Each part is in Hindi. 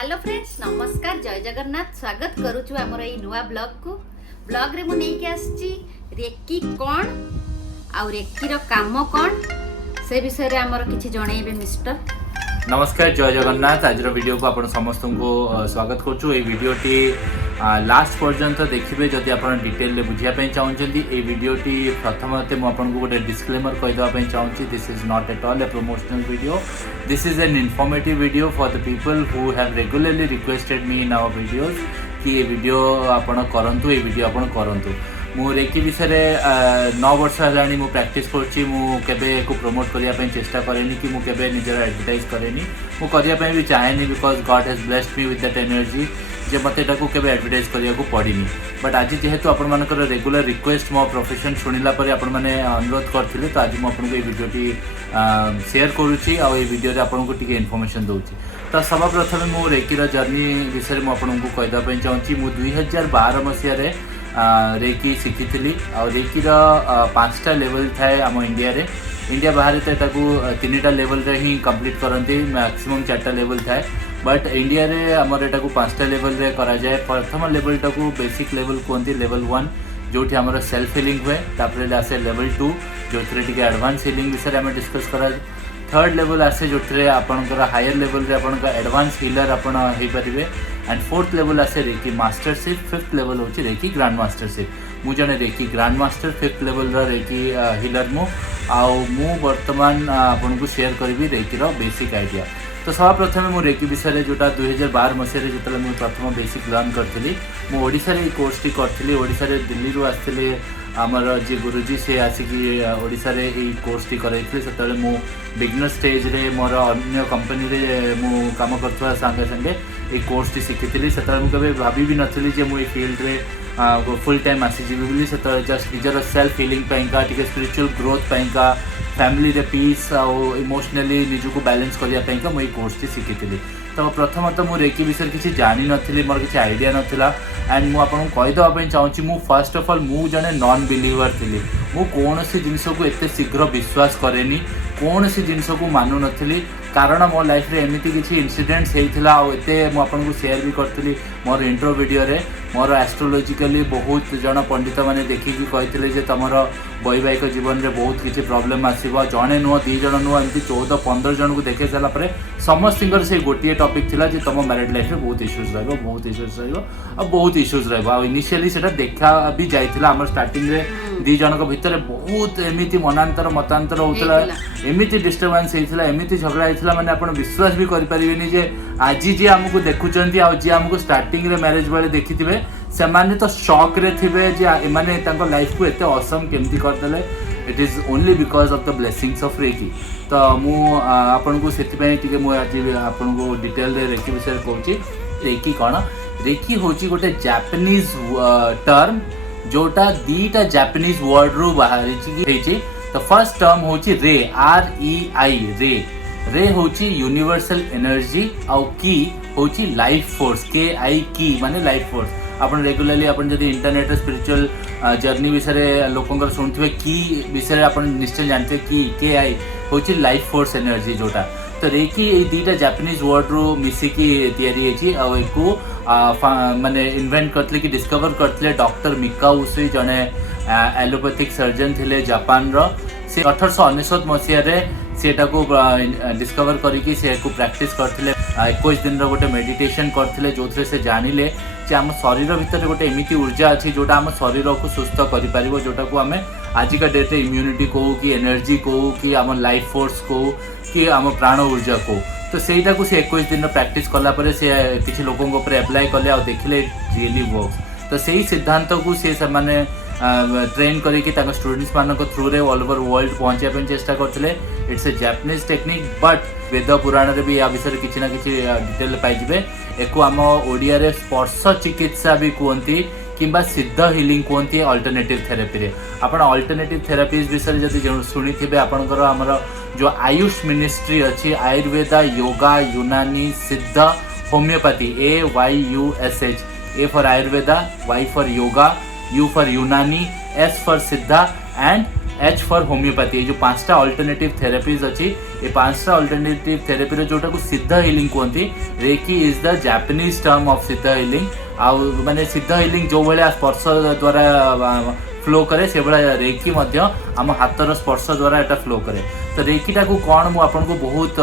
हेलो फ्रेंड्स नमस्कार जय जगन्नाथ स्वागत करुछु हमर एई नुआ ब्लॉग को ब्लॉग रे मु नै के आछि रेकी कोन आ रेकी रो काम कोन से विषय रे हमर किछि जणैबे मिस्टर। नमस्कार जय जगन्नाथ। आज वीडियो को आपण समस्त को स्वागत करूँ। ये वीडियोटी लास्ट पर्यंत देखिए जदि आप डिटेल रे बुझिया चाहूँगी। ये वीडियोटी प्रथमते मुझे गोटे डिस्क्लेमर कहीदेवाई चाहूँगी। This is not at all a promotional video, this is an informative video for the people who have regularly requested me in our videos कि ये वीडियो आपण करंतु, ये वीडियो आपण करंतु। मु रेकी विषय 9 वर्ष है मु प्रैक्टिस करछि। मु केबे को प्रमोट करिया पय चेष्टा करेनी कि मु केबे निजर एडवर्टाइज करेनी। मु करिया पय भी चाहेनी because God has blessed me with that energy जे मते एटा को केबे एडवर्टाइज करिया को पड़िनी। बट आज जेहेतु आपण मानकर रेगुलर रिक्वेस्ट मो प्रोफेशन सुनिला पर आपण माने अनुरोध करथिले, तो आज मु आपन को ए वीडियोटी शेयर करूछि आ ए वीडियो रे आपण को टिके इन्फॉर्मेशन दोछि। तो सर्वप्रथम मु रेकीर जर्नी विषय मु आपन को कहिदा पय चाहूछि। मु 2012 मसिया रे रेकी शिखी आ रेकीर 5टा लेवल थाए आम इंडिया रे। इंडिया बाहर तो यहाँ 3टा लेवल रे ही कंप्लीट करती, मैक्सिमम 4टा लेवल थाए। बट इंडिया रे आमर एटा 5टा लेवल रे करा जाए। प्रथम लेवल टाकू बेसिक लेवल कहते, लेवल 1 जो आमर सेल्फ हिलिंग हुए। तापर आसे लेवल 2 जो थे एडवांस हिलिंग विषय आम डिस्कस करा। थर्ड लेवल आसे जो आपंकर हायर लेवल रे आपन एडवांस हिलर आपन हो पारे। एंड फोर्थ लेवल आसे रेकी मास्टरशिप। फिफ्थ लेवल होची रेकी ग्रांड मास्टरशिप। मु जने Reiki grand master, fifth level Reiki healer मु मु वर्तमान आपन को शेयर करी रेकी बेसिक आइडिया। तो सर्वप्रथम मु रेकी विषय जोटा 2012 मसीह जो मुझे प्रथम बेसिक लर्न करी मु ओडिशा रे कोर्स टी करी। ओडिशा रे दिल्ली रू आसते आमर जी गुरुजी से आसिकी ओडिशा रे ई कोर्स टी करैथिले। सेतले मु बिगनर स्टेज रे मोर अन्य कंपनी रे मु काम करथवा संगे संगे ए कोर्स टी शिखिथिली। सेतले मु कबे भाबी भी नथिली जे मु ए फील्ड रे फुल टाइम आसी जीवी बोली। सेतले जस्ट निजर सेल्फ हीलिंग पाइंका, टिके स्पिरिचुअल ग्रोथ पाइंका, फैमिली रे पीस और इमोशनली निजको बैलेंस करिया पाइंका मु ए कोर्स टी शिखिथिली। तो प्रथमतः मु रेकी विषय किसी जानी नथिली, मोर किसी आइडिया नथिला। एंड मु आपन कहीदेवाई चाहूँगी, मु फर्स्ट ऑफ ऑल मु जने नॉन बिलीवर थिली। मु कौन सी जिनस को एते शीघ्र विश्वास करेनी, कौन सी जिनस को मानु नथिली। कारण मो लाइफ रे एमिति किछि इंसिडेंट्स हेइथिला आ एते मु आपन को शेयर भी करथिली मोर इंट्रो वीडियो रे। मोर एस्ट्रोलॉजिकली बहुत जन पंडित माने देखिकी कहिथिले जे तमर वैवाहिक जीवन रे बहुत किछि प्रॉब्लम आसीबो। जणे नुह 2 जण नुह एमती 14-15 जन को देखे सारा परे समस्तिंकर से गोटे टॉपिक थिला जे तम मैरिड लाइफ रे बहुत इश्यूज रहबो, बहुत इश्यूज रहबो आ बहुत इश्यूज रहबो। आ इनिशियली सेटा देखा भी जाइथिला। हमर स्टार्टिंग रे 2 जन को भितर बहुत एमिति मनांतर मतांतर होतला, एमिति डिस्टर्बेंस हेइथिला, एमिति झगड़ा हेइथिला। माने आपण विश्वास भी करि परिबेनी जे आजी जे हमकु देखुचंती आ जे हमकु स्टार्टिंग रे मैरिज वाले देखिथिबे से माने तो शॉक रे थिबे जे माने तांको लाइफ को एते ऑसम केमती कर देले। It is only because of the blessings of Reiki. तो मु आपन को सेति पय टिके मु आज आपन को डिटेल रे रेकी विषय कहूची। रेकी कोन? रेकी होची गोटे जापानीज टर्म जोटा 2टा जापानीज वर्ड रू बाहरी छी। तो फर्स्ट टर्म होची रे, REI रे। रे होची यूनिवर्सल एनर्जी आउ की होची लाइफ फोर्स, KI की माने लाइफ फोर्स। अपन रेगुलरली अपन जदि इंटरनेट रे स्पिरिचुअल जर्नी विषय लोकंकर सुनथिबे की विषय अपन निश्चय जानते कि KI होची लाइफ फोर्स एनर्जी जोटा। तो रेकी ए 2टा जापानीज वर्ड रो मिसिकी तयारी हेची आ एको माने इन्वेंट करथले कि डिस्कवर करथले डॉक्टर मिका उसुई जने एलोपैथिक सर्जन थिले जापान रो। से 1899 मसिया रे सेटा को डिस्कवर करिकि से को प्रैक्टिस करथिले। 21 दिन रो गोटे मेडिटेशन करथिले जोथरे से जानिले जे हम शरीर भीतर गोटे एमिति ऊर्जा अछि जोटा हम शरीर को सुस्थ करि परिबो, जोटा को हमें आज का डेट इम्यूनिटी को कि एनर्जी को कि हम लाइफ फोर्स को कि हम प्राण ऊर्जा को। तो सेटा को से 21 दिन प्रैक्टिस कला परे से किछि लोगों को ऊपर अप्लाई कले आ देखले रियली वर्क्स। तो सही सिद्धांत को से माने ट्रेन करके स्टूडेंट्स मान थ्रू रे ऑल ओवर वर्ल्ड पहुँचा चेष्टा करते। It's a Japanese technique but Veda Purana रे भी या विषय किसी ना किसी डिटेल पाइबे। एको आम ओडिया रे स्पर्श चिकित्सा भी कहती किंबा सिद्ध हिलिंग कहती अल्टरनेटिव थेरापी रे। आपण अल्टरनेटिव थेरापीज विषय जब शुणी थे आपंकर आमर जो आयुष मिनिस्ट्री अच्छी आयुर्वेदा, योगा, यूनानी, सिद्ध, homeopathy AYUSH, A for Ayurveda, Y for yoga, U for Unani, S for Siddha and H for homeopathy जो 5टा अल्टरनेटिव थेरेपीज अच्छी ये 5टा अल्टरनेटिव थेरेपी जोटा को सिद्ध हीलिंग कहती Reiki is the Japanese term of Siddha healing आ माने सिद्ध हीलिंग जो भाया स्पर्श द्वारा फ्लो करे से भाया रेकी आम हाथर स्पर्श द्वारा एटा फ्लो करे तो रेकीटा को कौन मुझे आपको बहुत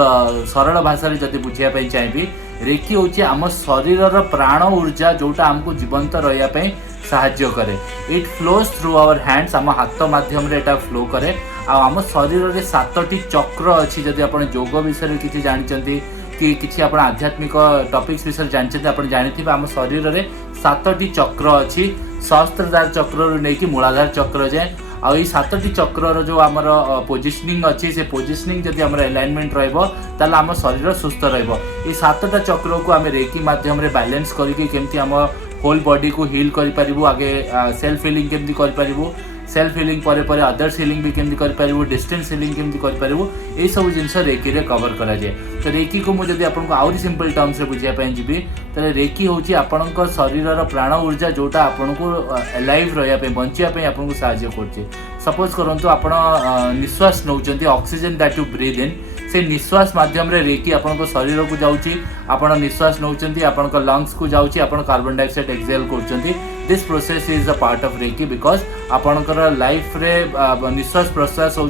सरल भाषा जब बुझाई चाहिए रेकी हूँ आम शरीर प्राण ऊर्जा जोटा आमको जीवंत रही साहाय्य करे it flows through our hands आम हाथ माध्यम एटा फ्लो करे आम शरीर में 7टी चक्र अच्छी जदि आप योग विषय किसी जानते कि किसी आप आध्यात्मिक टॉपिक्स विषय जानते आप जानी आम शरीर में 7टी चक्र अच्छी सहस्त्रधार चक्र नहीं मूलाधार चक्र जाए आ 7टी चक्र जो आमर पोजिशनिंग अच्छी से पोजिशनिंग जब आम अलाइनमेंट रहा आम शरीर सुस्थ रा चक्र को आम रेकी माध्यम बैलेंस करके आम होल बॉडी को हील करूँ आगे सेल्फ हीलिंग केमती करूँ सेल्फ हीलिंग पर अदर्स हीलिंग भी केमती करूँ डिस्टेंस हीलिंग केमती करूँ ये सब जिन रेकी रे कवर करा जाए तो रेकी को मुझे आपको आउरी सिंपल टर्म्स बुझाई जी तो रेकी हूँ आपण शरीर प्राण ऊर्जा जोटा आपन को लाइव रही बचापी आपको साहाय्य कर सपोज करूँ आप निश्वास नौ ऑक्सीजन दैट यू ब्रीथ इन से निश्वास माध्यम रे रेकी आपन शरीर को जाऊँगी आपन निश्वास नौ आपन लंग्स को जाऊँगी आपन कार्बन डाइऑक्साइड एक्सहेल कर this process is a part of Reiki because आपणकर लाइफ रे निश्वास प्रश्वास हूँ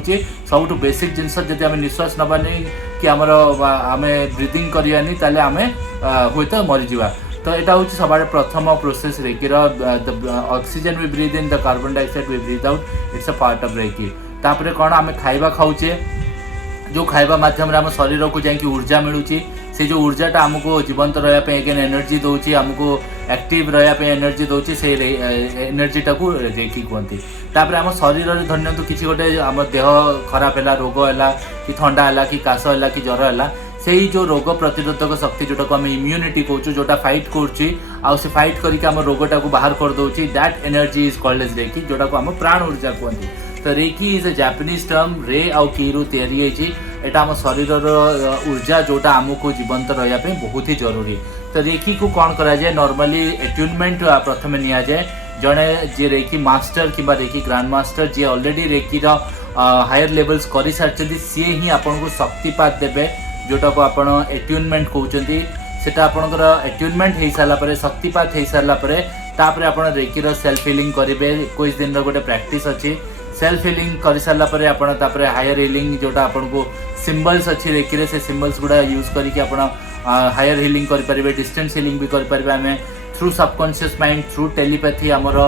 सब बेसिक जिनस जब आम निश्वास नबानी कि आमर आम ब्रीदिंग करानी ताले आम हूँ तो मरीजा तो यहाँ हूँ सब प्रथम प्रोसेस रेकी ऑक्सीजन भी breathe in the carbon dioxide भी breathe out it's a part of reiki तापर कौन आम खाइबा खाऊे जो खाइबा माध्यम आम शरीर को जाकि ऊर्जा मिलूँ से जो ऊर्जाटा आमको जीवंत रहा एगेन एनर्जी दूसरी आमको एक्टिव रहा एनर्जी दूसरी से एनर्जीटा को रेकी कहती तापर आम शरीर धन्य तो किसी गोटे आम देह खराब है रोग है कि ठंडा है कि काश है कि ज्वर है से जो रोग प्रतिरोधक शक्ति जोटा को आम इम्यूनिटी कहूँ जोटा फाइट कर फाइट करके रोगटा को बाहर कर दूसरी that energy is called as Reiki जोटा को आम प्राण ऊर्जा कहती तो Reiki is a Japanese term रे आउ की रु तैयारी एटा आम शरीर ऊर्जा जोटा आमको जीवंत रहा बहुत ही जरूरी तो रेकी को कौन करा जाए नॉर्मली एट्यूनमेंट प्रथम निया जाए जड़े जे रेकी मास्टर कि रेकी ग्रांड मास्टर जी ऑलरेडी रेकी हायर लेवल्स कर सारी सी ही आपन को शक्तिपात देवे जोटा को आप एट्यूनमेंट कहते सेटा आपनकर एट्यूनमेंट हो सारापर शक्तिपात हो सारापर तापर आप रेकी सेल्फ हीलिंग करेंगे 21 दिन गोटे प्रैक्टिस अच्छी सेल्फ हीलिंग कर सारापर आप हायर हीलिंग जोटा आपको सिम्बल्स अच्छी रेकी से सिम्बल्स गुड़ा यूज करके हायर हीलिंग करेंगे डिस्टेंस हीलिंग भी करेंगे आम through subconscious mind through telepathy आमर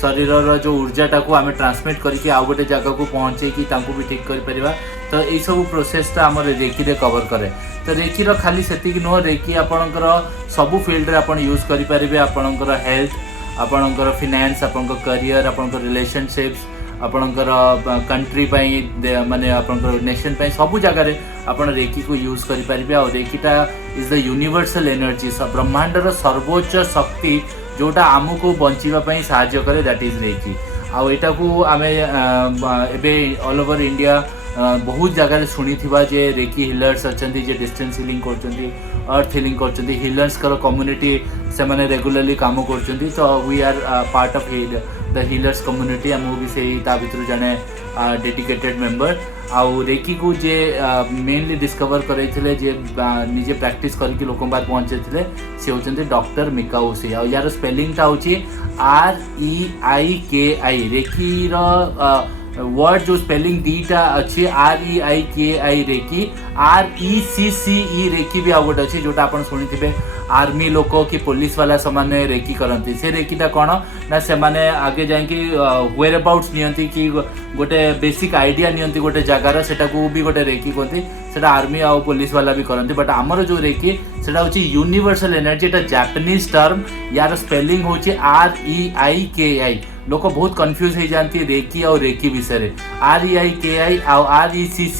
शरीर जो ऊर्जाटा को आम ट्रांसमिट करके आउ गोटे जगह को पहुँचे भी ठीक कर तो यही सब प्रोसेसटा आम रेकी रे कवर करे तो रेकी खाली से नुह रेकी आपणकर सबू फील्ड आप यूज करेंगे आपणकर हेल्थ आपणकर फिनान्स आपण करियर आपण रिलेशनशिप्स आपणकर कंट्री माने आपणकर नेशन सब जगह आप रेकी को यूज करेंगे और रेकीटा इज द यूनिवर्सल एनर्जी ब्रह्मांडर सर्वोच्च शक्ति जोटा आमको बचापी साहाय्य करे दैट इज रेकी आटा को आम ऑल ओवर इंडिया बहुत जगह शुणी जे रेकी हिलर्स अच्छा जे डिस्टेंस हिलिंग कर अर्थ हिलिंग कर हिलर्स कम्युनिटी से मैंने रेगुलरली काम कर तो we are part of the healers community आम भी से भर जड़े डेडिकेटेड मेंबर आउ रेकी को जे मेनली डिस्कवर करे जे निजे प्रैक्टिस करके लोक पास पहुँचे सी होती डॉक्टर मिकाओशी आ यार स्पेलिंगटा हूँ REIKI रेकी वर्ड जो स्पेलिंग दीटा अच्छी REIKI रेकी RECCE रेकी भी आ गए अच्छी जोटा आप शुणी आर्मी लोक कि पुलिस वाला सामान्य रेकी करती से रेकीटा कौन ना से माने आगे जाकि वेयर अबाउट्स नियंती कि गोटे बेसिक आइडिया नियंती गोटे जगार सेटा को भी गोटे रेकी कहती सेटा आर्मी आ पुलिस वाला भी करती बट आमर जो रेकी सेटा होची यूनिवर्सल एनर्जी एटा जापानीज टर्म यार स्पेलिंग होची REIKI लोक बहुत कन्फ्यूज हो जाती रेकी और रेकी विषय REIKI और RECCE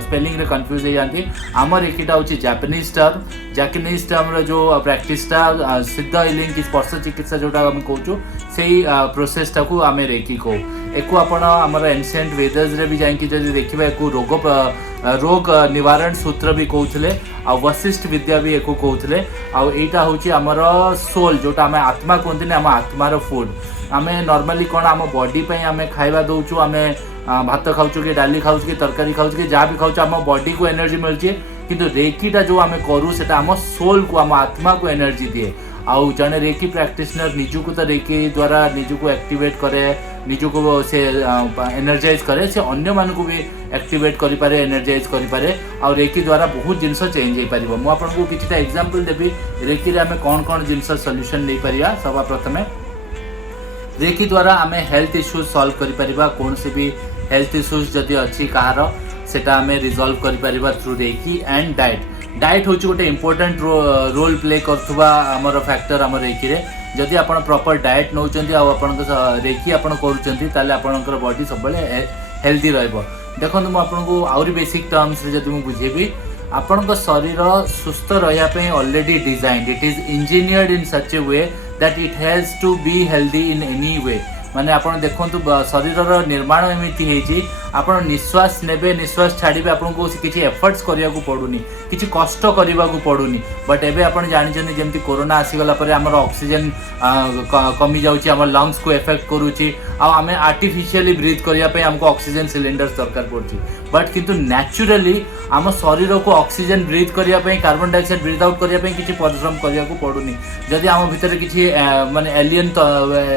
स्पेलिंग रे कन्फ्यूज हो जाती आम रेकीटा हूँ जापानीज टर्म जो प्रैक्टिसटा सिद्ध हीलिंग कि स्पर्श चिकित्सा जोटा आम कहूँ से प्रोसेसटा को आम रेकी कहू एक आमर एनसेंट वेदर्स रे भी जाकि देखा एक रोग निवारण सूत्र भी कहते आ वशिष्ठ विद्या भी एक कहते आईटा हूँ आमर सोल जोटा आम आत्मा कहते आम आत्मार फूड आम नॉर्मली कौन आम बॉडी पे आम खाଇବା दौचु आम भात खाऊ कि डाली खाऊ कि तरकारी खाऊ कि जहाँ भी खाऊ आम बॉडी को एनर्जी मिलती किंतु रेकीटा जो आम करूँ से आम सोल को आम आत्मा को एनर्जी दिए आउ जड़े रेकी प्रैक्टिशनर निजुक तो रेकी द्वारा निजुक एक्टिवेट करे निजुक से एनर्जाइज करे से अन्य मानक भी एक्टिवेट करि पारे एनर्जाइज करि पारे और रेकी द्वारा बहुत जिनस चेंज हो पार मुझे आपको किसी एग्जांपल देवी रेकी रे आम कौन कौन जिनस सॉल्यूशन नहीं पारिया सभा प्रथमे रेकी द्वारा आम हेल्थ इश्यूज सॉल्व करि परिबा कौन से भी हेल्थ इश्यूज जदि अच्छी कहार सेटा आम रिजॉल्व करि परिबा through reiki and diet diet हूँ गोटे इम्पोर्टाट रोल प्ले करुवा आमर फैक्टर आम रेकी रे जदि आप प्रॉपर डाइट नौ रेकी आप कर बॉडी सब हेल्दी देखो मुझे आपको आउरी बेसिक टर्म्स जब मुझे बुझेबी आपण शरीर सुस्थ रहा already designed it is engineered in such a way that it has to be healthy in any way माने आपण देखंतु शरीर निर्माण एमिति हेची आपण निश्वास नेबे निश्वास छाड़िबे आपको किसी एफर्ट्स करिया को पड़ुनी किसी कष्ट करने को पड़ुनी बट एबे आपण जानिछन जेमति कोरोना आसीगला परे हमर ऑक्सीजन कमी जाउची हमर लंग्स को इफेक्ट करूची आ हमें आर्टिफिशियली ब्रीथ करिया पे हमको ऑक्सीजन सिलिंडर्स दरकार पड़ची बट किंतु नेचुरली आम शरीर को ऑक्सीजन ब्रीथ करिया पे कार्बन डाइऑक्साइड ब्रीथ आउट करिया पे किसी परिश्रम करिया को पड़ुनी जदि आम भितर किसी माने एलियन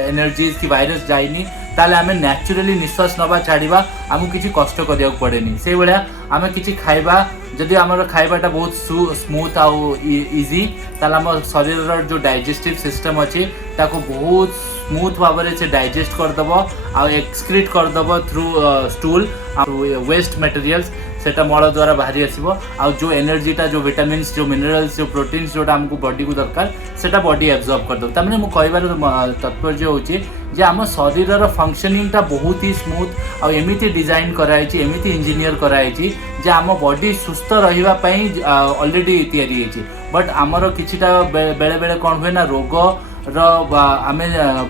एनर्जीज की वायरस जाइनी ताले आमे नेचुरली निश्वास नवा छाड़िबा आमको किसी कष्ट करिया को पड़ेनी से भाया आमे किसी खाइबा जदि आमर खाइबाटा बहुत स्मूथ आउ इजी ताले आम शरीर जो डाइजेस्टिव सिस्टम अच्छी ताको बहुत स्मूथ भाव से डाइजेस्ट करदब आ एक्सक्रीट करदब थ्रू स्टूल वेस्ट मटेरियल्स सेटा मल द्वारा बाहरी आसो आ जो एनर्जीटा जो विटामिन्स जो मिनरल्स जो प्रोटीन्स जोटा आमको बॉडी को दरकार सेटा बॉडी एब्जॉर्ब करदब तमाने मु कहबार तात्पर्य होची जे आम शरीर फंक्शनिंगटा बहुत ही स्मूथ आ एमिति डिजाइन कराई एमिति इंजीनियर कराई जे आम बॉडी सुस्थ रहिबा पई ऑलरेडी तैयारी होची बट आमर किछिटा बेले बेले कौन हुए ना रोग आम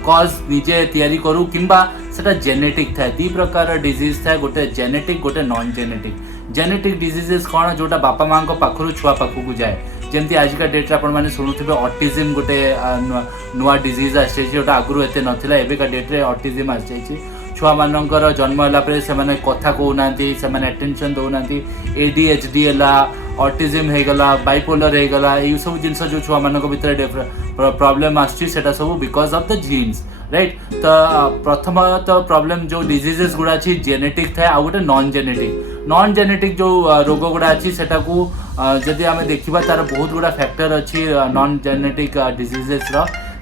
कज निजे तैयारी करूँ किंबा सेटा जेनेटिक था दी प्रकार डिजीज था गोटे जेनेटिक गोटे नॉन जेनेटिक डिजीजेस कौन जोटा बापा माँ पाखु छुआ पाखक जाए जमती आजिका डेट्रे आपने शुणुवे ऑटिज्म गोटे नुआ डिजीज आसटा आगुरी एत नाला एबिका डेट्रे ऑटिज्म आसी छुआ मानकर जन्म है से कथा कहना से अटेंशन दौना ADHD है ऑटिज्म होगला बाइपोलर होगला ये सब जिन जो छुआ मान भर प्रॉब्लम आसटा सब because of the genes right तो प्रथम तो प्रॉब्लम जो डिजीजेस गुड़ा अच्छी जेनेटिक थाए आ गोटे नॉन जेनेटिक जो रोग गुड़ा अच्छी सेटा को जदि आम देखा तार बहुत गुड़ा फैक्टर अच्छी नॉन जेनेटिक डिजीजेस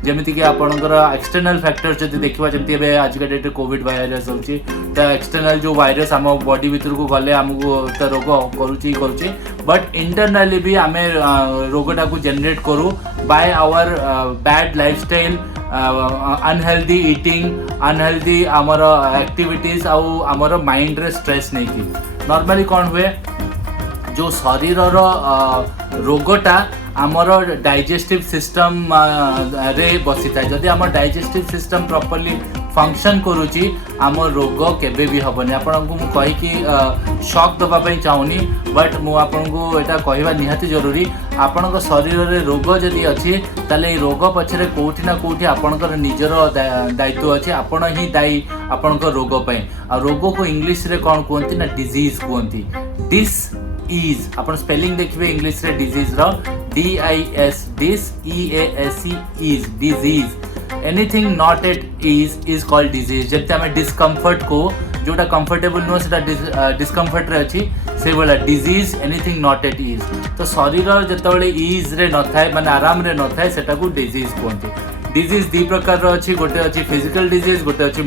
जमीती कि आपणकर एक्सटर्नल फैक्टर जब देखा जमी आजिका डेट कोविड वायरस होची तो एक्सटर्नल जो वायरस आम बॉडी भीतर को गले आमको तो रोग करुचे बट इंटरनली भी आम रोगटा को जनरेट करूँ by our bad lifestyle unhealthy eating unhealthy आमर एक्टिविटीज आमर माइंड रे स्ट्रेस नहीं की नॉर्मली कौन हुए जो शरीर रोगटा आमर डाइजेस्टिव सिस्टम रे बसी था जदि आम डाइजेस्टिव सिस्टम प्रॉपर्ली फंक्शन करुची आम रोग केबे भी हेनी आपको कहीकि शॉक दवाई चाहूनी बट मुझे यहाँ कहवा निहाती जरूरी आपण शरीर में रोग जदि अच्छी ताले रोग पछरे कोठी ना कोठी आपणकर निजर दायित्व अच्छे आपण ही दायी आपण रोग पे आ रोग को इंग्लिश रे कौन कहती ना डिजीज कहती डिस इज आपण स्पेलिंग देखिए इंग्लिश रे डिजीज रो DIS dis EASE is disease anything not at is called disease जब आम डिस्कम्फर्ट को जोटा कंफर्टेबल नुह से डिस्कम्फर्ट रे अच्छी से भाया disease anything not at is तो शरीर जिते इज रे न थाए माने आराम रे न थाए सेटा को डिजीज कहते डिजीज दी प्रकार अच्छी गोटे अच्छी फिजिकल डिजीज गोटे अच्छी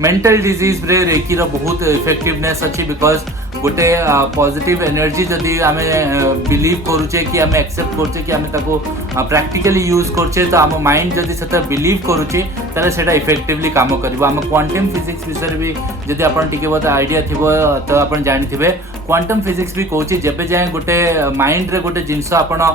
मेंटल डिजीज रे रेकी बहुत इफेक्टिवनेस अच्छी बिकॉज गोटे पॉजिटिव एनर्जी जदि आम बिलीव करुचे कि आम एक्सेप्ट करुचे कि आम प्रैक्टिकली यूज करुचे तो आम माइंड जदि से बिलीव करुचे ताले सेटा इफेक्टिवली काम कर आम क्वांटम फिजिक्स विषय भी जदि आपन टिके बहुत आइडिया थिबो तो आपन जानिथिबे क्वांटम फिजिक्स भी कहूँ जब जाए गोटे माइंड रे गोटे जिनस आपन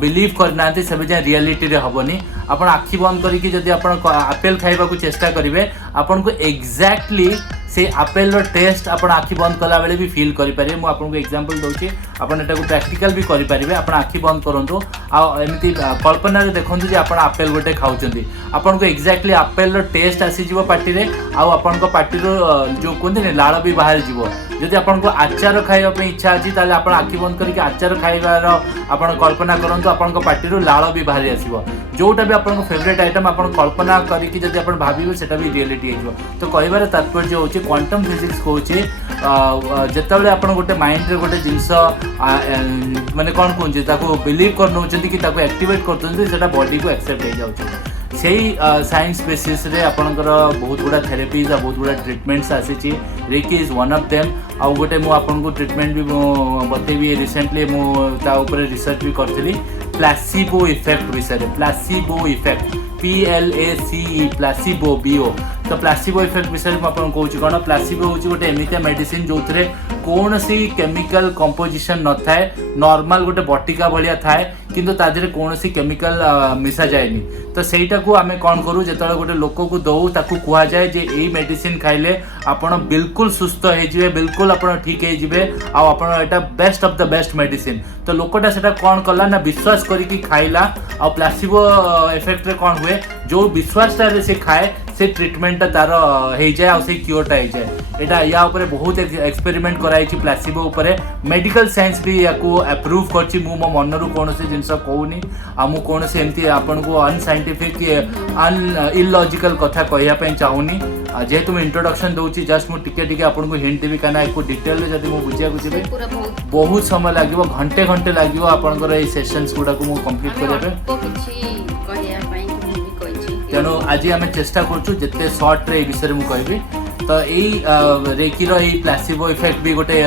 बिलीव करना से जाए रियलिटी रे हबनी आपन आखि बंद करके जदि आपन एप्पल खाइबा को चेष्टा करेंगे आपन को एग्जैक्टली से आपेल टेस्ट आप आखि बंद कला बेले भी फील करेंगे। मुझे आपको एग्जांपल दूसरी आपटा प्रैक्टिकल भी करेंगे। आप आखि बंद करूँ आमती कल्पना देखूँ जे आप आपेल गोटे खाऊँ आपको एक्जाक्टली आपेल टेस्ट आसीज पार्टी में आपण पार्टी जो कहते लाड़ भी बाहर जीव। जदि आपको आचार खावाई इच्छा अच्छी ताले आप आखि बंद करके आचार खाइबार आप कल्पना करूँ आपको पार्टी लाड़ भी बाहरी आसो। जोटा भी आपको फेवरेट आइटम आप कल्पना करके जब आप भावे से रियलिटी हो। तो कहबार तात्पर्य हूँ क्वांटम फिजिक्स कहूँ जिते आप गोटे माइंड रे गोटे जिनस माने कौन कहूँ बिलीव कर नौकरी कि एक्टिवेट कर बॉडी को एक्सेप्ट हो जाऊँ। से साइंस बेसिस रे आपणकर बहुत गुड़ा थेरेपीज बहुत गुड़ा ट्रिटमेंट्स आसी। Reiki is one of them. आउ गोटे मु आपनको ट्रिटमेंट भी बतेबी रिसेंटली मुझे रिसर्च भी करी प्लासिबो इफेक्ट विषय। Placebo effect PLACE placebo BO। तो प्लासिबो इफेक्ट विषय में आपको कहूँ कौन प्लासिबो हूँ गोटे एमती मेडिसिन जो कौन सी केमिकल कंपोजिशन न थाए नॉर्मल गोटे बटिका भाया थाए किंतु तादेह कौन सी केमिकल मिसा जाएनी। तो सहीटा को आम कौन करूँ जो गोटे लोक को दौ ताकू कह जाए जे यही मेडिसिन खाइले आपण बिल्कुल सुस्थ हो बिल्कुल आप ठीक हो आपटा best of the best medicine. तो लोकटा से कौन कला ना विश्वास करके खाइला आ प्लासिबो इफेक्ट रे कौन हुए जो विश्वास से खाए से ट्रिटमेंट तार हो जाए और से क्योरटा हो जाए। यहाँ या ऊपर बहुत एक्सपेरिमेंट कराई प्लासिबो उपरे मेडिकल साइंस भी या अप्रूव करछि। मु मो मनरू कौन से जिनस कहूनी आमु कौन से एमती आपन को अनसाइंटिफिक इलॉजिकल कथा कहवाई चाहूनी। जेहेतु मुझे इंट्रोडक्शन दूसरी जस्ट मुझे आपको हिंट देवी कहीं एक डिटेल में जब मुझे बुझा जी बहुत समय लगे घंटे घंटे लगे आपंकर ये सेसन्स गुड़ा को कम्प्लीट करने। तेणु आज आम चेष्टा करते सर्ट रे विषय में कहबी। तो यही रेकीर यही प्लासिबो इफेक्ट भी गोटे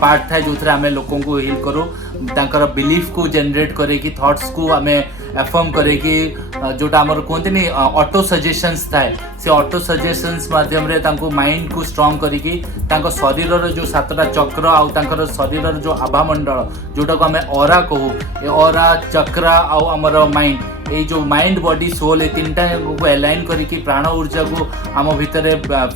पार्ट थाए जो आम लोक को हिल करूँ तांकर बिलीफ को जनरेट करे कि थॉट्स को आम एफर्म करे कि जोटा आमर कहते ऑटो सजेशंस थाए से ऑटो सजेशंस माध्यम रे तांको माइंड को स्ट्रांग करिकी तांको शरीर जो सातटा चक्र आउ तांकर शरीर जो आभामंडल जोटा को आम ऑरा कहू ए ऑरा चक्र आउ आमर माइंड ये जो माइंड बॉडी सोल ये तीन टा को अलाइन करके प्राण ऊर्जा को आम भितर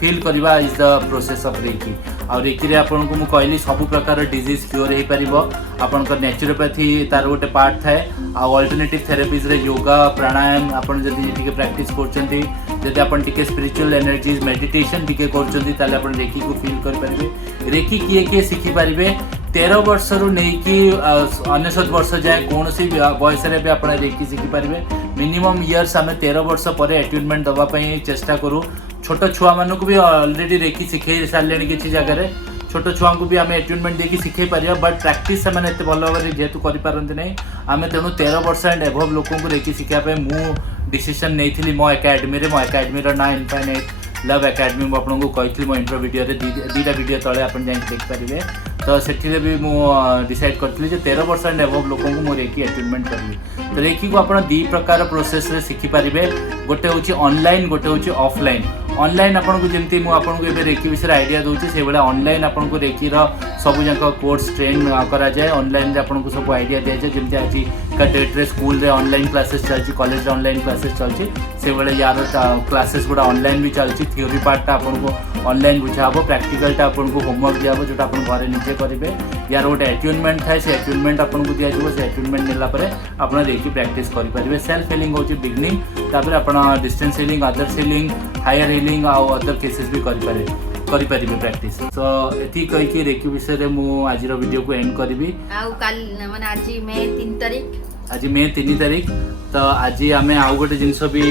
फील करवा is the process of Reiki. आ रेकी रे आपन को मु कहली सब प्रकार डिजीज क्योर हो पारिबो। आपनकर नेचुरोपैथी तार गोटे पार्ट थाए आ अल्टरनेटिव थेरेपीज रे योगा प्राणायाम आपन जदी टिके प्रैक्टिस करचंती जदी आपन टिके स्पिरिचुअल एनर्जीज मेडिटेशन टिके करचंती ताले आपन रेकी को फील कर पारिबे। रेकी किए शिखि पारिबे 13 वर्ष रु नेकी 19 वर्ष जाए कौन सी बयस भी आप रेकी शिखि पारे। मिनिमम इयर्स आम 13 वर्ष पर एट्यूनमेंट दवाई चेष्टा करूँ। छोट छुआ मानक भी ऑलरेडी रेकी शिखे सारे किसी जगह छोट छुआ को भी आम एट्यूनमेंट देकी शिखे पार बट प्रैक्टिस से एत भल भाव जेहेतु करपारती ना आम तेणु 13 वर्ष एंड एभव लोक रेकी शिखापी मु डिसीजन नहीं मो एकेडमी मो एकेडमी ना इनफाइनाइट लव एकेडमी मुझे कही मो इंट्रो वीडियो दुईटा वीडियो तले आप देखिपारे। तो से भी मुझे डिसाइड करी 13 वर्ष एंड एभव लोक को रेकी एट्यूनमेंट करी। तो रेकी को आप दी प्रकार प्रोसेस रे शिखिपारे गोटे हूँ ऑनलाइन गोटे हूँ ऑफलाइन। ऑनलाइन आपको जमी मुझे रेकी विषय आइडिया दूसरी से भाई ऑनलाइन आपको रेकीर सब जाक कोर्स ट्रेन कराए ऑनलाइन आपको सब आइडिया दी जाए जमी आज का डेट्रे स्कूल रे ऑनलाइन क्लासेस चलती कॉलेज ऑनलाइन क्लासेस चलती से भाई यार क्लासेस गुड़ा ऑनलाइन भी चलती थ्योरी पार्टा आपको ऑनलाइन बुझा हे प्रैक्टिकलटा आपको होमवर्क दिया जो आप घर निजे करेंगे यार गोटे एट्यूनमेंट थाए से एट्यूनमेंट आपको दिया से एट्यूनमेंट नेला आप रेकी प्रैक्टिस करेंगे। सेल्फ हिलिंग हूँ बिगनिंग तापर आप distance healing others healing higher healing आउ अदर केसेस भी करें प्रैक्टिस। तो ये कहीकि रेकी विषय में आज वीडियो को एंड करी। आज मे 3 तारीख तो आज आम आउ गोटे जिनस भी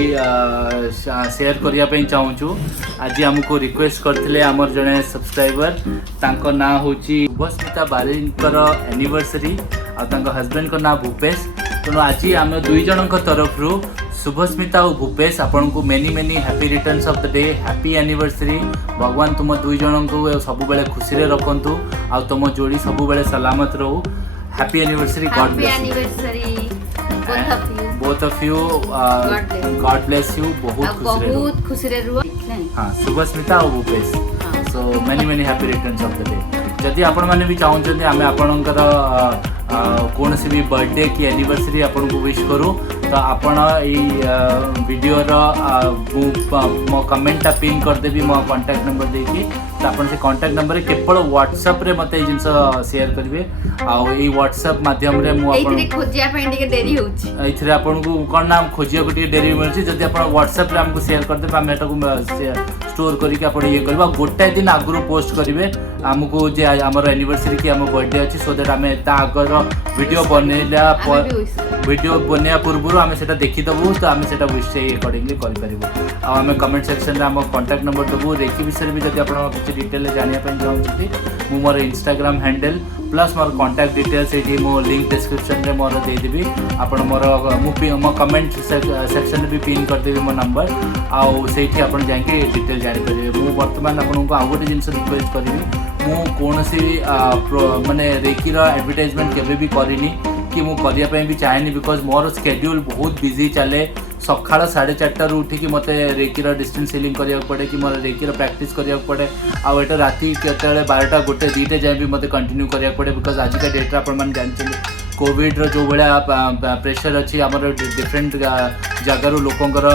शेयर करने चाहूँ। आज आमको रिक्वेस्ट करते आमर जड़े सब्सक्राइबर तांको ना हूँ शुभस्मिता बारिकर एनिवर्सरी आ हजबैंड को ना भूपेश। तेणु आज आम दुई जन तरफ रू शुभस्मिता और भूपेश आपन को many many happy returns of the day happy anniversary. भगवान तुम दुई जन को सब बेले खुशी रे रखंतु आ तुम जोड़ी सब बेले सलामत रहू। Happy anniversary God bless both of you God bless you बहुत खुशी रे रुआ। हां शुभस्मिता और Bhupesh so many happy returns of the day. जदि आपण माने भी चाहूँ आम आपणकर कौन सी भी बर्थडे की एनिवर्सरी आपन को विश करूँ तो आपण वीडियो मो कमेंटा पिन करदेवी मो कॉन्टैक्ट नंबर देखिए तो आपन से कांटेक्ट नंबर केवल व्हाट्सएप रे मते जिंस शेयर करिवे आ ए व्हाट्सएप माध्यम रे मु आपन एथिरे खोजिया ପାଇଁ ଟିକେ ଡେରି होउची एथिरे आपन को कोन नाम खोजिया को ଟିକେ डेरी मिलची जदी आपन व्हाट्सएप रे हमको शेयर कर दे हम एटा को स्टोर करी के आपन ये करबा गोटा दिन आगरो पोस्ट करिवे हमको जे हमर एनिवर्सरी की हम बर्थडे अछि सो दैट हमें ता आगर वीडियो बनेला वीडियो बनेया पूर्व आम से देखी दबू तो आम से विश अकॉर्डिंगली करें आम कमेंट सेक्शन में आम कांटेक्ट नंबर दबू रेकी विषय भी जब आप किसी डिटेल जानापी चाहते मुझे मोर इंस्टाग्राम हैंडल प्लस मोर कांटेक्ट डिटेल्स ये मो लिंक डिस्क्रिप्शन में मोर देदेवी आप मोर मो कमेंट सेक्शन में भी पिन करदेवी मो नंबर आउ से जाकि डिटेल जानीपारे मुझे बर्तमान आपको आउ गोटे जिन रिक्वेस्ट करी मु कौन माने रेकीर एडवर्टाइजमेंट केबे भी करिनी कि मु करिया पे भी चाहेनी बिकॉज मोर स्केड्यूल बहुत बिजी चले सकाळ 4:30 उठिकी मत रेकीर डिस्टेंस सेलिंग करिया पड़े कि मोर रेकीर प्रैक्टिस करिया पड़े आउ एटा राति केतले 12टा गोटे 2टा जाए भी मत कंटिन्यू करिया पड़े बिकॉज आज का डेट आपण मान जानछे कोविड रो जो बड़ा प्रेशर अच्छी आमर डिफरेंट जगार लोकंर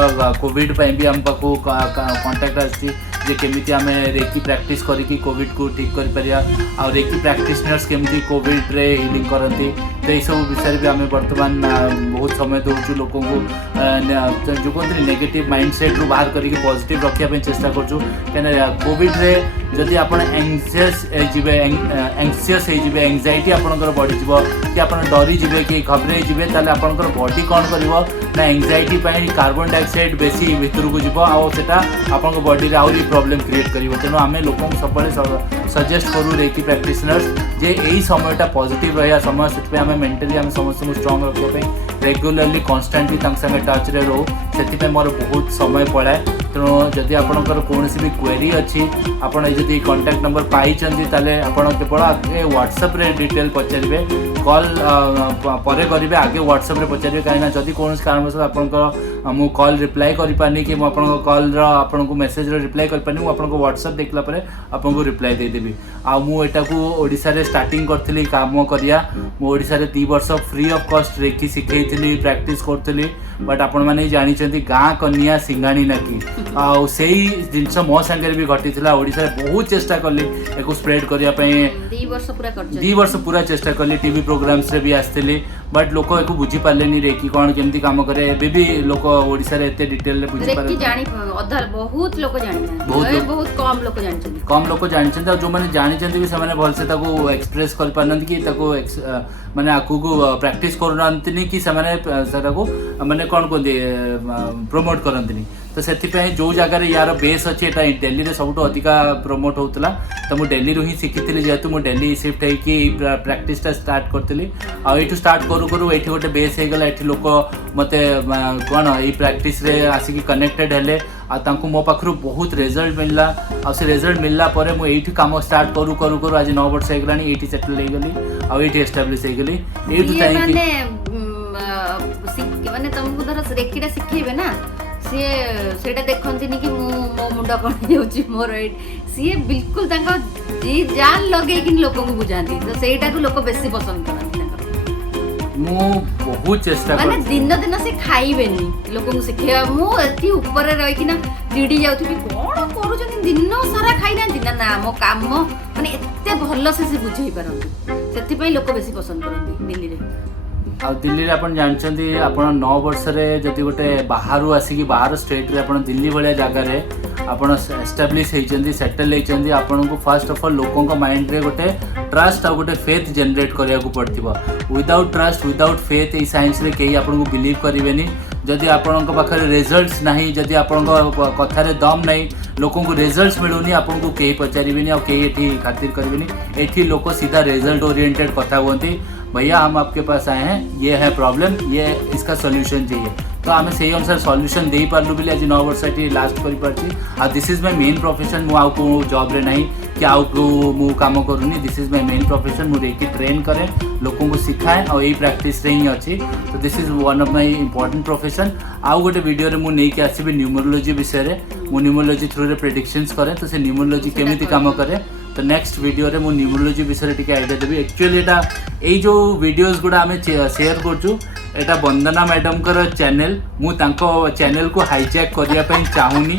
कोविड पे भी आम पाखु कांटेक्ट आसी जे केमिति आमे रेकी प्रैक्टिस करिकी कोविड को ठीक कर परिया आ रेकी प्रैक्टिशनर्स केमिति कोविड रे हीलिंग करंती तो ये सब विषय भी आमे वर्तमान बहुत समय दोछु लोकों को जो कोंत्री नेगेटिव माइंडसेट रू बाहर करिकी पॉजिटिव रखिया पे चेष्टा करछु केना कोविड रे जदि आपण एंग्जियस हे जिवे एंजाइटी आपनकर बढ़ी जिवो कि आपण डरी जिवे कि घबराई जिवे ताले आपनकर बॉडी कोन करिवो ना एंजाइटी पई कार्बन डाइऑक्साइड बेसी भितर को जिवो आ सेटा आपन बॉडी रे आउरी प्रॉब्लम क्रिएट करिवो तेनो आमे लोकों सब सजेस्ट करू रेकी प्रैक्टिशनर्स जे एई समयटा पॉजिटिव रहया समय सेट पे आमे मेंटली आमे समस्त को स्ट्रांग रखिया पे रेगुलरली कांस्टेंटली तंग संगे टच रे रहो सेति पे मोर बहुत समय पड़ाए तेणु जदि आपनकर कोनसी भी क्वेरी अच्छी आपण जदि कांटेक्ट नंबर पाई चंदी ताले आपण केवल आगे व्हाट्सएप रे डिटेल पचारिबे कॉल परे करिवे आगे व्हाट्सएप रे पचारिबे काइना जदि कोनसी कारणवश आपनकर मु कॉल रिप्लाई करि पानी कि मु आपन कॉल रो आपन को मेसेज रो रिप्लाई करि पानी मु आपन को व्हाट्सएप देखला परे आपन को रिप्लाई दे देबी आ मु एटा को ओडिसा रे स्टार्टिंग करथली काम करिया मु ओडिसा रे 3 वर्ष फ्री ऑफ कॉस्ट रेकी सिखैथली प्रैक्टिस करथली बट आपण माने जानि चंदी गां कन्या सिंगाणी नाकी आ सेही जिंस मो संगे भी घटितला ओडिसा रे बहुत चेष्टा करली एको स्प्रेड करिया पे 2 वर्ष पूरा चेष्टा करली टीवी प्रोग्राम्स रे भी आस्तली बट लोक एको बुझी पालेनी रे कि कोन केमती काम करे एबे भी लोक ओडिसा रे एते डिटेल रे बुझी पाले जानि अधर बहुत लोक जानि बहुत कम लोक जानि जो माने जानि चंदी भी से माने भल से ताको एक्सप्रेस कर पानंत कि ताको माने आकु को प्रैक्टिस करनंतनी कि से माने सेटा को माने कोन को प्रमोट करंतनी तो से जो जगार यार बेस अच्छी एटा दिल्ली रे सबुठ अधिका प्रमोट होतला तो मु दिल्ली रू ही शिखी जेहेतु मु दिल्ली शिफ्ट होइकी प्रैक्टिस टा स्टार्ट करतली आ एठू स्टार्ट करू करू एठी गोटे बेस हे गला एठी लोक मते कोन ए प्रैक्टिस रे आसिकी कनेक्टेड हेले आ तांको मो पाखरु बहुत रिजल्ट मिलला आ से रिजल्ट मिलला परे मु एठी काम स्टार्ट करू करू करू आज 9 वर्ष हे गलानी एठी सेटल हे गली आ एठी एस्टैब्लिश हे गली एठू ताई माने तुमको धर रेकीटा सिखेबे ना सी सेटा देखंतिनी कि मो मुंडा कण होची मोर सी बिल्कुल तांको जी जान लगे कि लोक को बुझांती तो सेटा को लोक बेसी पसंद करंती मु बहुत चेष्टा माने दिन दिन से खाइबेनी लोक को सिखेबा मु एती ऊपर रही कि ना चिड़ी जाउथि कोन करू जनि दिन सारा खाइ ना दिन ना मो काम माने एते भलो से बुझेई परंती सेति पई लोक बेसी पसंद करंती दिल्ली रे आ दिल्ली रे अपन जानछंती अपन 9 वर्ष रे जति गोटे बाहरु आसी बाहर स्टेट रे अपन दिल्ली भलिया जगह रे अपन एस्टैब्लिश हेचंती सेटल हेचंती अपन को फर्स्ट ऑफ ऑल लोकों का माइंड रे गोटे ट्रस्ट आ गोटे फेथ जनरेट करिया को पड़तिबो विदाउट ट्रस्ट विदाउट फेथ ए साइंस रे केही अपन को बिलीव करिवेनी जदि आपण को पाखरे रिजल्ट्स नाही जदि आपण को कथा रे दम नाही लोकों को रिजल्ट्स मिलुनी आपण को केही पचारिबेनी आ केही एठी खातिर करिबेनी एठी लोक सीधा रिजल्ट ओरिएंटेड कथा होंती भैया हम आपके पास आए हैं ये है प्रॉब्लम ये इसका सॉल्यूशन चाहिए तो आम से अनुसार सॉल्यूशन दे पार्लु बोली आज 9 वर्ष लास्ट कर this is my main profession मु आउ को जॉब रे नहीं कि आउ को मु काम करूनी this is my main profession मु रेकी ट्रेन करे लोकों को सिखाए और यही प्रैक्टिस रे ही अच्छी तो this is one of my important profession आउ गोटे वीडियो रे मु नहीं कि आसीबे न्यूमरोलॉजी विषय रे मु न्यूमरोलॉजी थ्रू रे प्रेडिक्शंस करे तो से न्यूमरोलॉजी केमिति काम करे तो नेक्स्ट वीडियो रे मु न्यूमरोलॉजी विषय टिके आइडिया देबी एक्चुअली एटा ए जो वीडियोस गुडा हमें शेयर करछु एटा वंदना मैडम कर चैनल मु तांको चैनल को हाईजैक करिया पई चाहूनी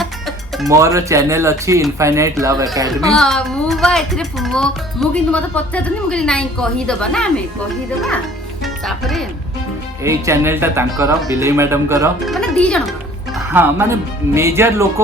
मोर चैनल अच्छी इनफाइनाइट लव एकेडमी हाँ मु बा एथिरे मु किंतु मते पचारतनी मु कहली नाही कहि दबा ना हमें कहि दबा तापरे ए चैनल टा तांकर बिलेई मैडम कर माने दी जण हाँ माने मेजर लोक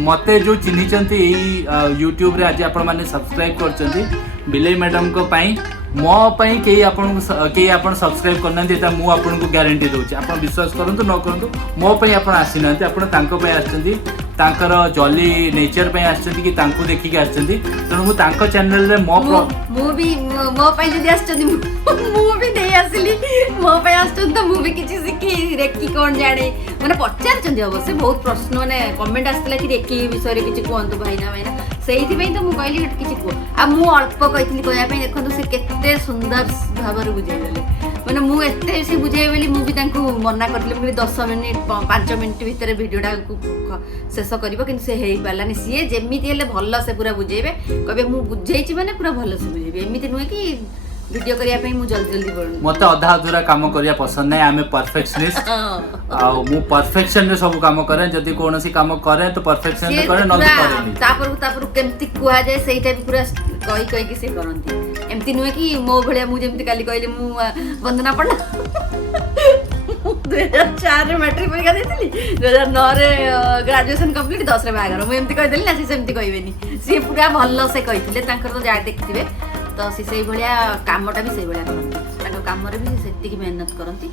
मते जो चिन्हिचंती एई यूट्यूब रे आज आपण माने सब्सक्राइब करचंती बिलेई मैडम को पई मो पई के आपण सब्सक्राइब करना एटा मु आपण को गारंटी दोची आपण विश्वास करंतु न करंतु मो पई आपण आसीनांती आपण तांको पई आछंती तांकर जॉली नेचर पई आछंती कि तांको देखि के आछंती तणु मु तांको चैनल रे मु भी मो पई जदी आछंती मु भी दे आसली मो पई आछंती त मु भी किछि सिखि रेकी कोन जाने माने पचारचंती अवश्य बहुत प्रश्न माने कमेंट आस्तिला कि रेकी विषय रे किछि कोंतु भाईना सेहिथि पई त मु कहली किछि को आ मु अल्प कहितली कहया पई देखंतु से केते सुंदर भाबर बुझेइले माने मु एते से बुझेइ बेली मु भी तांको मना करतली मु 10 मिनिट 5 मिनिट भीतर वीडियोटा शेष करिवो किंतु से हेइ पालानी सिए जेमिति हेले भल्ल से पूरा बुझेइबे कहबे मु बुझेइछि माने पूरा भल्ल से बुझेइबे एमिति नुहे कि वीडियो करिया पई मु जल्दी जल्दी बोल मते अधा अधूरा काम करिया पसंद नै आमे परफेक्शनिस्ट आ मु परफेक्शन रे सब काम करे जदी कोनोसी काम करे तो परफेक्शन रे करे नल करेनी तापर केमति कुआ जाय सेइटा भी पूरा कहि कि से करंती एमति नुहे कि मो भलिया मु जेमति काली कहले मु वंदना पडला 2004 रे मैट्रिक परीक्षा देथिली 2009 रे ग्रेजुएशन कंप्लीट 10 रे बागर मु एमति कहि देली ना से सेमति कहबेनी से पूरा भल्लो से कहिथिले तांकर तो जा देखिथिबे तो से सेई भलिया कामटा भी सेई भलिया करंती तांको काम रे भी सेति की मेहनत करंती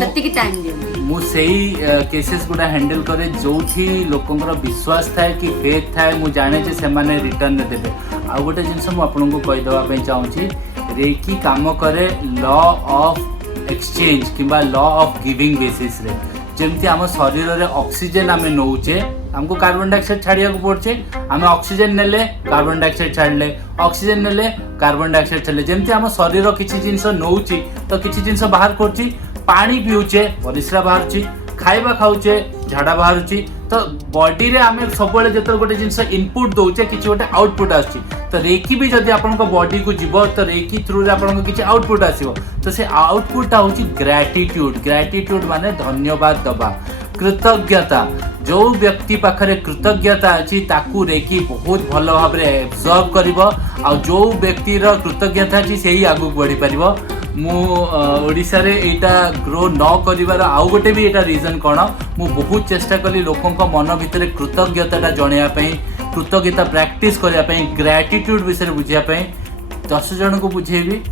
सेति की टाइम दियंती मु सेई केसेस गुडा हैंडल करे जोठी लोकंकर विश्वास थाए कि फेथ थाए मु जाने जे से माने रिटर्न दे देबे आ गोटे जिंस मु आपन को कहि देबा पे चाहूची रेकी काम करे लॉ ऑफ एक्सचेंज किबा लॉ ऑफ गिविंग बेसिस रे जेमति हम शरीर रे ऑक्सीजन आमे नौचे हमको कार्बन डाइऑक्साइड छाड़िया को पड़छे हमें ऑक्सीजन नेले कार्बन डाइऑक्साइड छाड़ले ऑक्सीजन नेले कार्बन डाइऑक्साइड छाड़ले जेमति हम शरीर किछि जिंस नौची तो किछि जिंस बाहर करछि पानी पिउचे परिस्रा बाहरछि खाइबा खाउचे झाड़ा बाहरछि तो बॉडी रे हमें सब बेले जतो गोटे जिंस इनपुट दोचे किछि गोटे आउटपुट आछि तो रेकी भी जदि आपन को बॉडी को जीवो तो रेकी थ्रू रे आपन को किछि आउटपुट आसीबो तो से आउटपुट होछि ग्रेटिट्यूड माने धन्यवाद दबा कृतज्ञता जो व्यक्ति पाखरे कृतज्ञता अछि ताकू रेकी बहुत भलो भाव रे एब्जॉर्ब करिवो आ जो व्यक्ति रो कृतज्ञता अछि सेही आगु बढ़ी परिवो मु ओडिसा रे एटा ग्रो न करिवार आउ गोटे भी एटा रीजन कोन मु बहुत चेष्टा कली लोकन को मन भितरे कृतज्ञताटा जणिया पई कृतज्ञता प्रैक्टिस करिया पई ग्रेटिट्यूड विषय बुझिया पई 10 जन को बुझेबी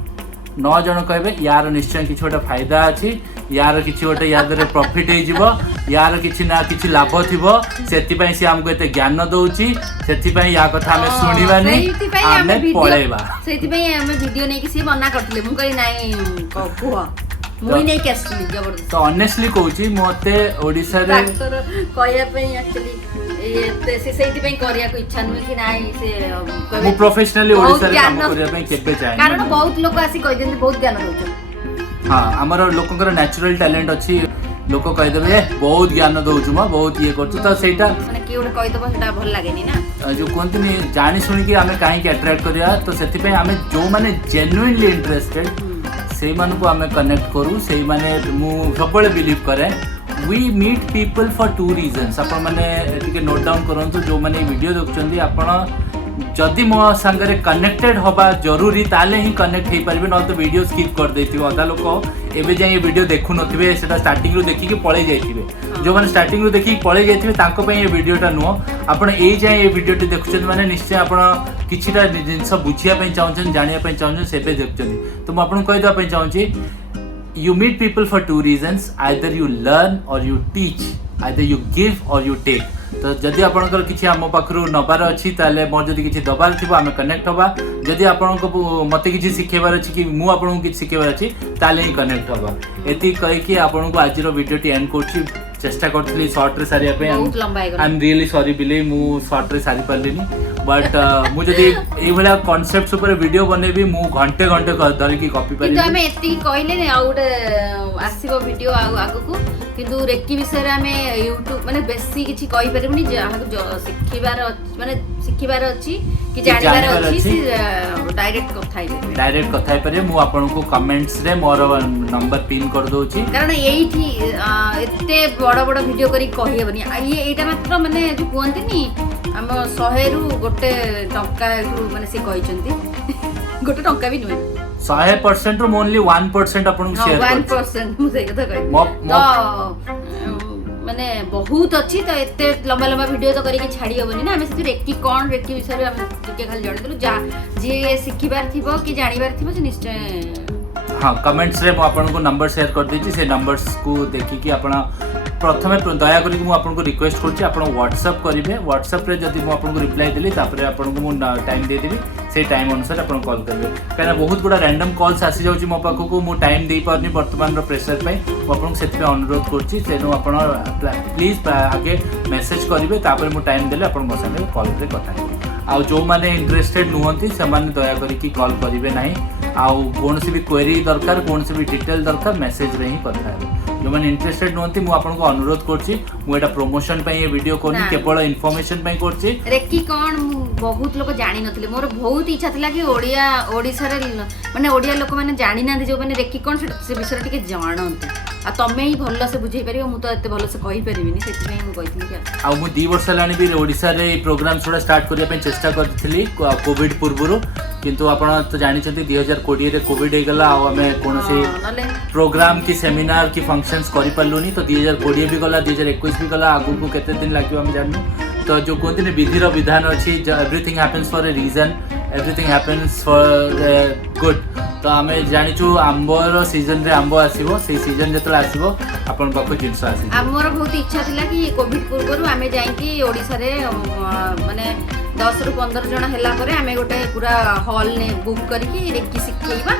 9 जन कहबे यार निश्चय किछ गोटे फायदा अछि यार किछ गोटे याद रे प्रॉफिट हे जिवो यार किछ ना किछ लाभ थिबो सेति पई से हमको एते ज्ञान दउची सेति पई या कथा हमें सुनिबानी हमें पळेबा सेति पई हमें वीडियो नै कि से मना करथले मु कहि नै कुह मुई नै केसली जबरदस्त तो ऑनेस्टली कहूची मते ओडिसा रे डॉक्टर कहया पई एक्चुअली ए से सेति पई करिया को इच्छा नै कि नै से मु प्रोफेशनली ओडिसा रे काम करिया पई केबे चाहे कारण बहुत लोग आसी कहि देन बहुत ज्ञान दउछन हां हमर लोककर नेचुरल टैलेंट अछि लोक कहि देबे बहुत ज्ञान दउछु म बहुत ये करछु तो सेटा माने कि ओडे कहि दबो सेटा भल लागेनी ना जो कोंतनी जानि सुनि कि हमें काहे के अट्रैक्ट करिया तो सेति पई हमें जो माने जेन्युइनली इंटरेस्टेड से मान को हमें कनेक्ट करू से माने मु सबले बिलीव करे we meet people for 2 reasons आपण माने एटिके नोट डाउन करंतु जो माने वीडियो देखछंदी आपण जदि मो संगरे कनेक्टेड होबा जरूरी ताले ही कनेक्ट हे परबे न तो वीडियो स्किप कर देथिबो अदा लोक एबे जाय वीडियो देखु नथिबे सेटा स्टार्टिंग रो देखि के पळे जायथिबे जो माने स्टार्टिंग रो देखि पळे जायथिबे तांको पय ए वीडियोटा नुओ आपण ए जाय ए वीडियोटी देखछन माने निश्चय आपण किछिटा जिंस बुझिया पय चाहछन जानिया पय चाहछन सेबे देखछन तो म आपण कहि द पय चाहछि you meet people for 2 reasons either you learn or you teach either you give or you take तो जदि आपनकर किछि हम पाखरु नबार अछि ताले मोर जदि किछि दबार थिबो हमें कनेक्ट होबा जदि आपनको मते किछि सिखेबार अछि कि मु आपनको किछि सिखेबार अछि ताले ही कनेक्ट होबा एति कहि कि आपनको आज रो वीडियो टी एंड करछि चेष्टा करथली शॉर्ट रे सारिया पे आई एम रियली सॉरी बिले मु शॉर्ट रे सारी परलिनी बट मु जदि ए भला कांसेप्ट्स ऊपर वीडियो बनेबी मु घंटे घंटे धरि की कॉपी परली किंतु हमें एति कहले ने आ उडे आसीबो वीडियो आगु को किंतु रेकी विषय रे हमें YouTube माने बेसी किछि कहि परबनी जे हम सिखिबार माने सिखिबार अछि कि जानिबार अछि डायरेक्ट कथा पारे मु आपन को कमेंट्स रे मोर नंबर पिन कर दोछि कारण एठी एते बड़ बड़ वीडियो करी कही हेबनी ये एटा मात्र माने जो कहंतीनी हम 100 रु गोटे टंका माने से कहिसंती गोटे टंका भी नुहे 100% रो ओनली 1% आपन शेयर 1% मुझे कथा कहि तो माने बहुत अच्छी तो एते लंबा लंबा वीडियो तो करिके छाड़ी होबनी ना हमें से रेकी कोन रेकी विषय रे हम टिके खाली जणे देलु जा जे सिखिबार थिबो कि जानिबार थिबो जे निश्चय हाँ कमेंट्स रे मु आपन को नंबर शेयर कर देछि से नंबर्स को देखि कि आपण प्रथमे दया करी मु आपन को रिक्वेस्ट करछि आपण व्हाट्सएप करिवे व्हाट्सएप रे जदी मु आपन को रिप्लाई देली तापर आपन को मु टाइम दे देबी से टाइम अनुसार आपन कॉल करिवे काना बहुत गुडा रैंडम कॉल्स आसी जाउछि मो पाखो को मु टाइम देई परनी वर्तमान रो प्रेशर पे आपन सेति पे अनुरोध करछि सेनो आपन प्लीज आगे मेसेज करिवे तापर मु टाइम देले आपन मो संगे कॉल रे कथा आ जो माने इंटरेस्टेड नुहंती से माने दया करी कि कॉल करिवे नाही आउ कौन सी भी क्वेरी दरकार कौन सी भी डिटेल दरकार मेसेज रे ही कथा है जो मैंने इंटरेस्टेड नहंती मु आपन को अनुरोध करछि मु एटा प्रमोशन पई ये वीडियो कोनी केवल इन्फॉर्मेशन पई करछि रेकी कोन बहुत लोग जानि नथिले मोर बहुत इच्छा थिला कि ओडिसा रे माने ओडिया लोक माने जानि ना जो माने रेकी कोन से विषय टिके जानंती आ तमे ही भल्लो से बुझै परियो मु तो एते भल्लो से कहि परिबिनी सेति पई मु कहितली कि आ मु 2 वर्ष लानी भी ओडिसा रे प्रोग्राम छोड़ा स्टार्ट करिया पे चेष्टा करथिली कोविड पूर्वरु किंतु आपण तो जानि छथि 2020 रे कोविड हे गला आ हमें कोनसी प्रोग्राम की सेमिनार की फंक्शंस करि पल्लुनी तो 2020 भी गला 2021 भी गला आगु को केते दिन लागियो हम जाननु तो जो कहते हैं विधि विधान अच्छी everything happens for a reason everything happens for good तो आम जाचु आंबर सीजन रे आंब आसो से सीजन जो आसो आपण पाख जिनस आस आमर बहुत इच्छा थिला कि कोविड पूर्व आम जाइए ओडिसा रे माने 10 रु 15 जन हैला परे आमे गोटे पूरा हॉल ने बुक करके रेकी शिखेइबा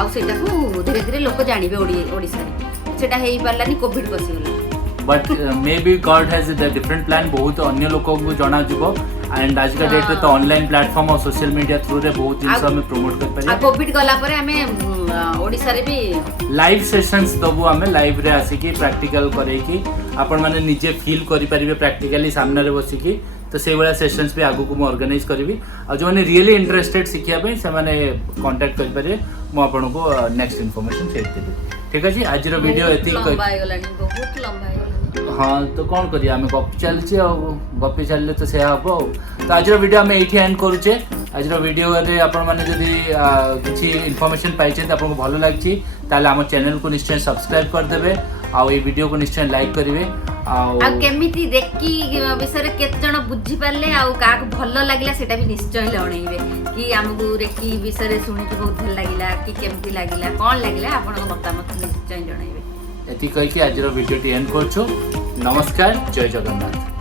आ सेटा को धीरे धीरे लोक जानिबे ओडिसा रे सेटा हेई पारलानी कोविड पसी गला but may be God has a different plan बहुत अन्य लोक को जना जीवो एंड आज का डेट रे तो ऑनलाइन प्लेटफॉर्म और सोशल मीडिया थ्रू रे बहुत जिंस हमें प्रमोट कर पारे कोविड गला परे हमें ओडिसा रे भी लाइव सेशंस दबु हमें लाइव रे आसी की प्रैक्टिकल करे की आपण माने निजे फील करि परिबे प्रैक्टिकली सामने रे बसी की तो से वाला सेशंस भी आगु को मु ऑर्गेनाइज करबी आ जो माने रियली इंटरेस्टेड सिखिया पे से माने कांटेक्ट कर पारे मु आपण को नेक्स्ट इंफॉर्मेशन शेयर देबी ठीक अछि आज रो वीडियो एति लंबा हो गलानी बहुत लंबा हो गलानी हाँ तो कौन करिया आम गपी चलचे गपी चलले तो से हम तो आज वीडियो आम ये एंड करुचे आज वीडियो आपण मैंने जदि किसी इनफॉरमेशन पाइछे तो आपको भल लगी ताले आम चैनल को निश्चय सब्सक्राइब करदेवे आ वीडियो को निश्चय लाइक करेंगे केमिति रेकी विषय केते जण बुझी पारले आ का भल लागिला सेटा भी निश्चय जणैबे कि हमकु रेकी विषय सुनि के बहुत भल लागिला कि केमिति लागिला कोन लागिला आपन मतामत निश्चय जणैबे एति कहि कि आज वीडियो टी एंड करछु नमस्कार जय जगन्नाथ।